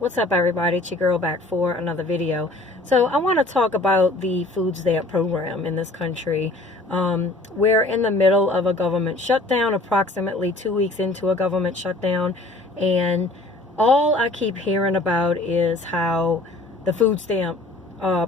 What's up, everybody? It's your girl back for another video. So I want to talk about the food stamp program in this country. We're in the middle of a government shutdown, approximately 2 weeks into a government shutdown, and all I keep hearing about is how the food stamp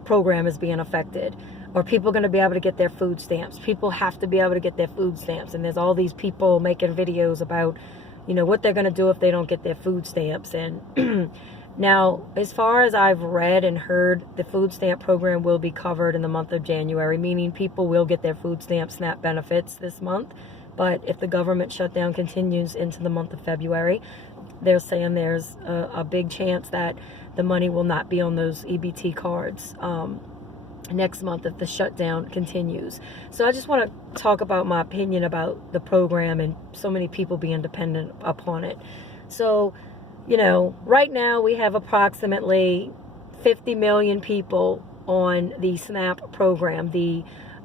program is being affected. Are people going to be able to get their food stamps? People have to be able to get their food stamps, and there's all these people making videos about, you know, what they're going to do if they don't get their food stamps. And now, as far as I've read and heard, the food stamp program will be covered in the month of January, meaning people will get their food stamp SNAP benefits this month. But if the government shutdown continues into the month of February, they're saying there's a big chance that the money will not be on those EBT cards next month if the shutdown continues. So I just want to talk about my opinion about the program and so many people being dependent upon it. So, you know, right now we have approximately 50 million people on the SNAP program.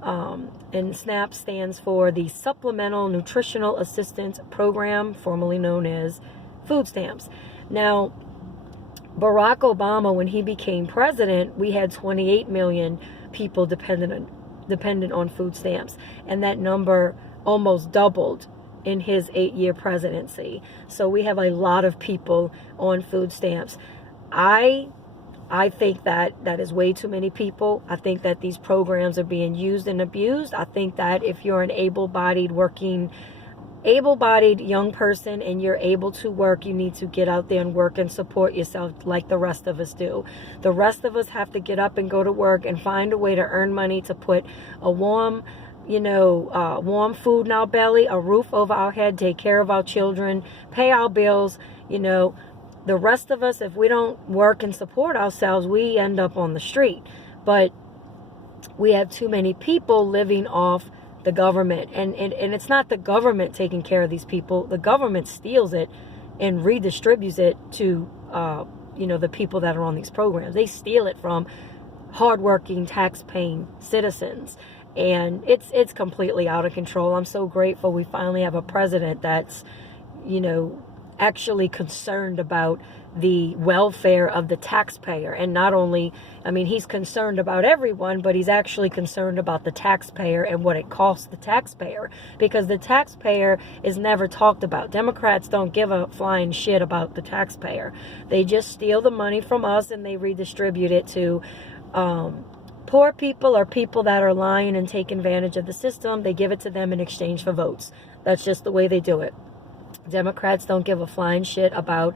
And SNAP stands for the Supplemental Nutritional Assistance Program, formerly known as food stamps. Now, Barack Obama, when he became president, we had 28 million people dependent on food stamps, and that number almost doubled in his 8-year presidency. So we have a lot of people on food stamps. I think that is way too many people. I think that these programs are being used and abused. I think that if you're an able-bodied young person and you're able to work, you need to get out there and work and support yourself like the rest of us do. The rest of us have to get up and go to work and find a way to earn money to put a warm food in our belly, a roof over our head, take care of our children, pay our bills. You know, the rest of us, if we don't work and support ourselves, we end up on the street. But we have too many people living off the government, and it's not the government taking care of these people. The government steals it and redistributes it to the people that are on these programs. They steal it from hardworking, tax-paying citizens, and it's completely out of control. I'm so grateful we finally have a president that's, you know, actually concerned about the welfare of the taxpayer. And not only, I mean, he's concerned about everyone, but he's actually concerned about the taxpayer and what it costs the taxpayer, because the taxpayer is never talked about. Democrats don't give a flying shit about the taxpayer. They just steal the money from us and they redistribute it to poor people or people that are lying and taking advantage of the system. They give it to them in exchange for votes. That's just the way they do it. Democrats don't give a flying shit about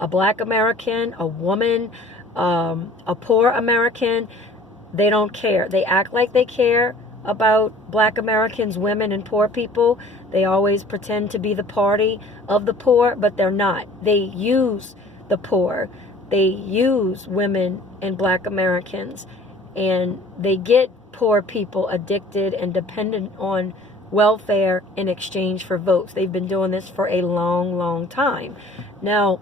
a black American, a woman, a poor American. They don't care. They act like they care about black Americans, women, and poor people. They always pretend to be the party of the poor, but they're not. They use the poor. They use women and black Americans, and they get poor people addicted and dependent on welfare in exchange for votes. They've been doing this for a long, long time. Now,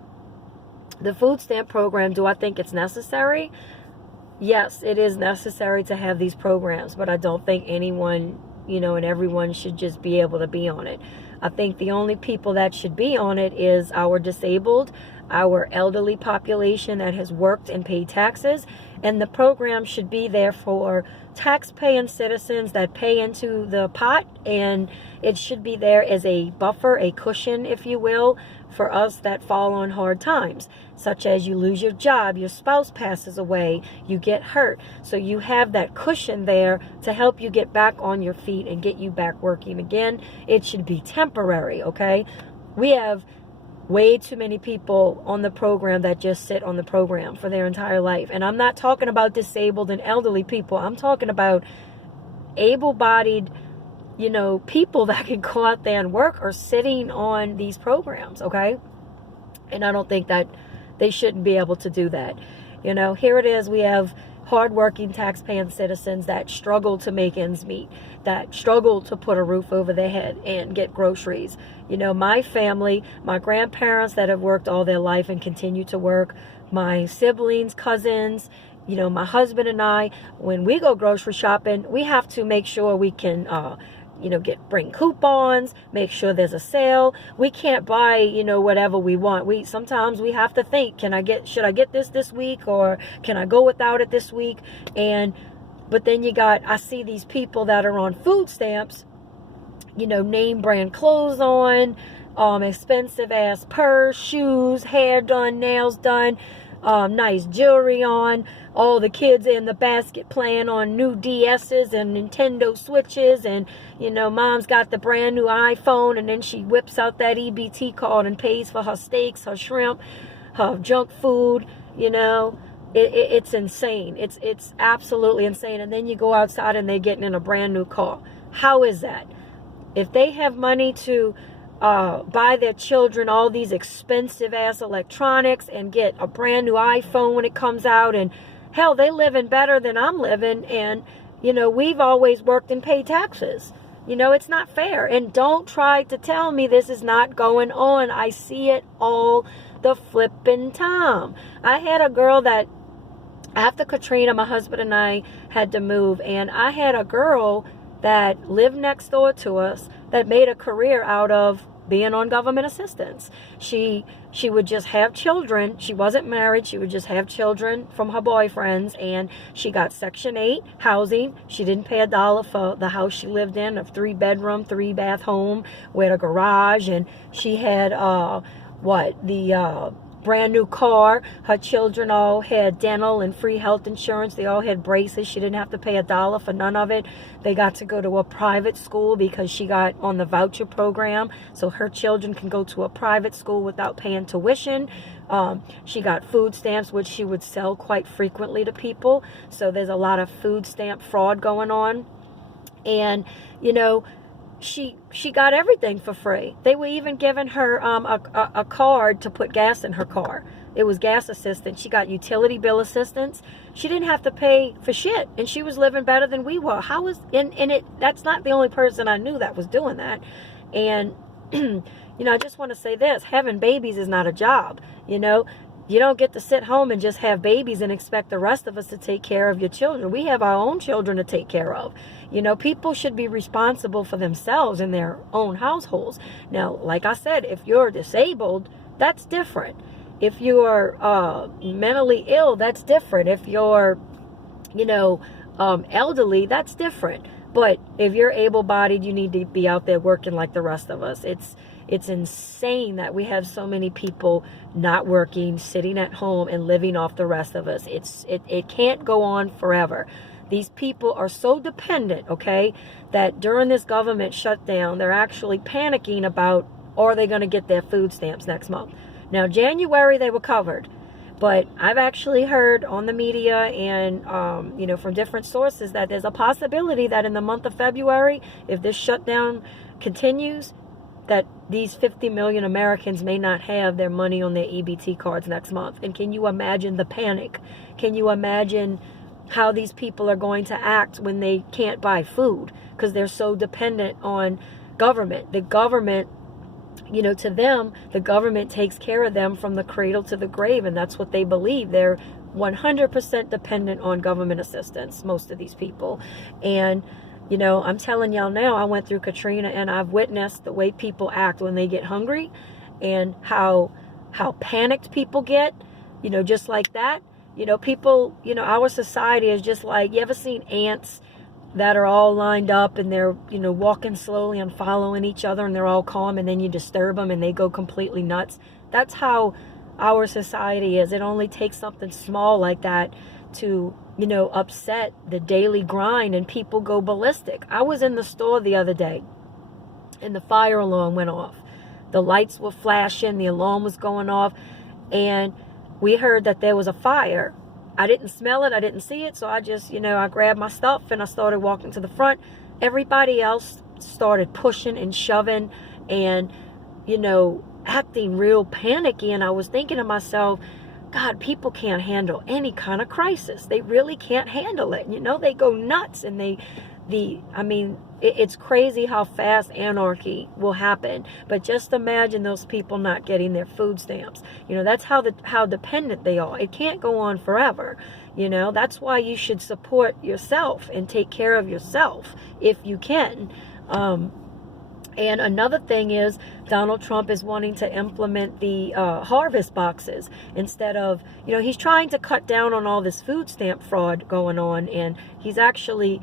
the food stamp program, do I think it's necessary? Yes, it is necessary to have these programs, but I don't think anyone, you know, and everyone should just be able to be on it. I think the only people that should be on it is our disabled, our elderly population that has worked and paid taxes, and the program should be there for tax-paying citizens that pay into the pot, and it should be there as a buffer, a cushion, if you will, for us that fall on hard times, such as you lose your job, your spouse passes away, you get hurt. So you have that cushion there to help you get back on your feet and get you back working again. It should be temporary, okay? We have way too many people on the program that just sit on the program for their entire life. And I'm not talking about disabled and elderly people. I'm talking about able-bodied, you know, people that can go out there and work are sitting on these programs, okay? And I don't think that they shouldn't be able to do that. You know, here it is. We have hardworking, tax-paying citizens that struggle to make ends meet, that struggle to put a roof over their head and get groceries. You know, my family, my grandparents that have worked all their life and continue to work, my siblings, cousins, you know, my husband and I, when we go grocery shopping, we have to make sure we can bring coupons, make sure there's a sale. We can't buy, whatever we want. Sometimes we have to think, should I get this week, or can I go without it this week? But then I see these people that are on food stamps, name brand clothes on, expensive ass purse, shoes, hair done, nails done, nice jewelry on, all the kids in the basket playing on new DS's and Nintendo Switches, and mom's got the brand new iPhone, and then she whips out that EBT card and pays for her steaks, her shrimp, her junk food. It's insane. It's absolutely insane. And then you go outside and they're getting in a brand new car. How is that? If they have money to buy their children all these expensive ass electronics and get a brand new iPhone when it comes out, and hell, they living better than I'm living, and we've always worked and paid taxes. It's not fair. And don't try to tell me this is not going on. I see it all the flippin' time. I had a girl that, after Katrina, my husband and I had to move, and I had a girl that lived next door to us that made a career out of being on government assistance. She would just have children. She wasn't married. She would just have children from her boyfriends, and she got Section 8 housing. She didn't pay $1 for the house she lived in, a 3-bedroom, 3-bath home with a garage, and she had brand new car. Her children all had dental and free health insurance. They all had braces. She didn't have to pay $1 for none of it. They got to go to a private school because she got on the voucher program, so her children can go to a private school without paying tuition. She got food stamps, which she would sell quite frequently to people. So there's a lot of food stamp fraud going on. And she got everything for free. They were even giving her a card to put gas in her car. It was gas assistance. She got utility bill assistance. She didn't have to pay for shit, and she was living better than we were. That's not the only person I knew that was doing that. And I just want to say this: having babies is not a job. You don't get to sit home and just have babies and expect the rest of us to take care of your children. We have our own children to take care of. People should be responsible for themselves in their own households. Now, like I said, if you're disabled, that's different. If you're mentally ill, that's different. If you're, elderly, that's different. But if you're able-bodied, you need to be out there working like the rest of us. It's insane that we have so many people not working, sitting at home, and living off the rest of us. It can't go on forever. These people are so dependent, okay, that during this government shutdown, they're actually panicking about, are they going to get their food stamps next month? Now, January, they were covered. But I've actually heard on the media and, from different sources that there's a possibility that in the month of February, if this shutdown continues, that these 50 million Americans may not have their money on their EBT cards next month. And can you imagine the panic? Can you imagine how these people are going to act when they can't buy food because they're so dependent on government? The government, to them, the government takes care of them from the cradle to the grave, and that's what they believe. They're 100% dependent on government assistance, most of these people. And I'm telling y'all now, I went through Katrina, and I've witnessed the way people act when they get hungry, and how panicked people get, just like that. People, our society is just like, you ever seen ants that are all lined up and they're, walking slowly and following each other, and they're all calm, and then you disturb them and they go completely nuts? That's how our society is. It only takes something small like that to, upset the daily grind, and people go ballistic. I was in the store the other day and the fire alarm went off. The lights were flashing, the alarm was going off, and we heard that there was a fire. I didn't smell it, I didn't see it, so I just, I grabbed my stuff and I started walking to the front. Everybody else started pushing and shoving and, acting real panicky, and I was thinking to myself, God, people can't handle any kind of crisis. They really can't handle it. They go nuts, and it's crazy how fast anarchy will happen. But just imagine those people not getting their food stamps. That's how dependent they are. It can't go on forever. That's why you should support yourself and take care of yourself if you can. And another thing is Donald Trump is wanting to implement the harvest boxes instead of, he's trying to cut down on all this food stamp fraud going on, and he actually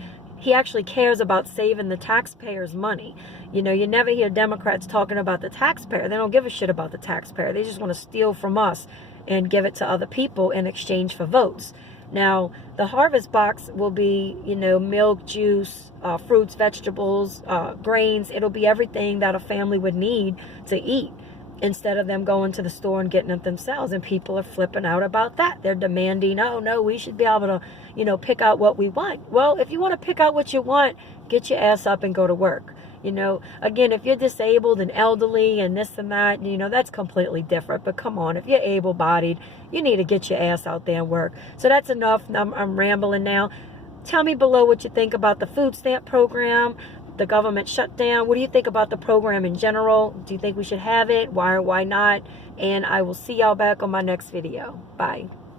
cares about saving the taxpayers' money. You never hear Democrats talking about the taxpayer. They don't give a shit about the taxpayer. They just want to steal from us and give it to other people in exchange for votes. Now, the harvest box will be, milk, juice, fruits, vegetables, grains. It'll be everything that a family would need to eat instead of them going to the store and getting it themselves. And people are flipping out about that. They're demanding, oh, no, we should be able to, pick out what we want. Well, if you want to pick out what you want, get your ass up and go to work. Again, if you're disabled and elderly and this and that, that's completely different. But come on, if you're able-bodied, you need to get your ass out there and work. So that's enough. I'm rambling now. Tell me below what you think about the food stamp program, the government shutdown. What do you think about the program in general? Do you think we should have it? Why or why not? And I will see y'all back on my next video. Bye.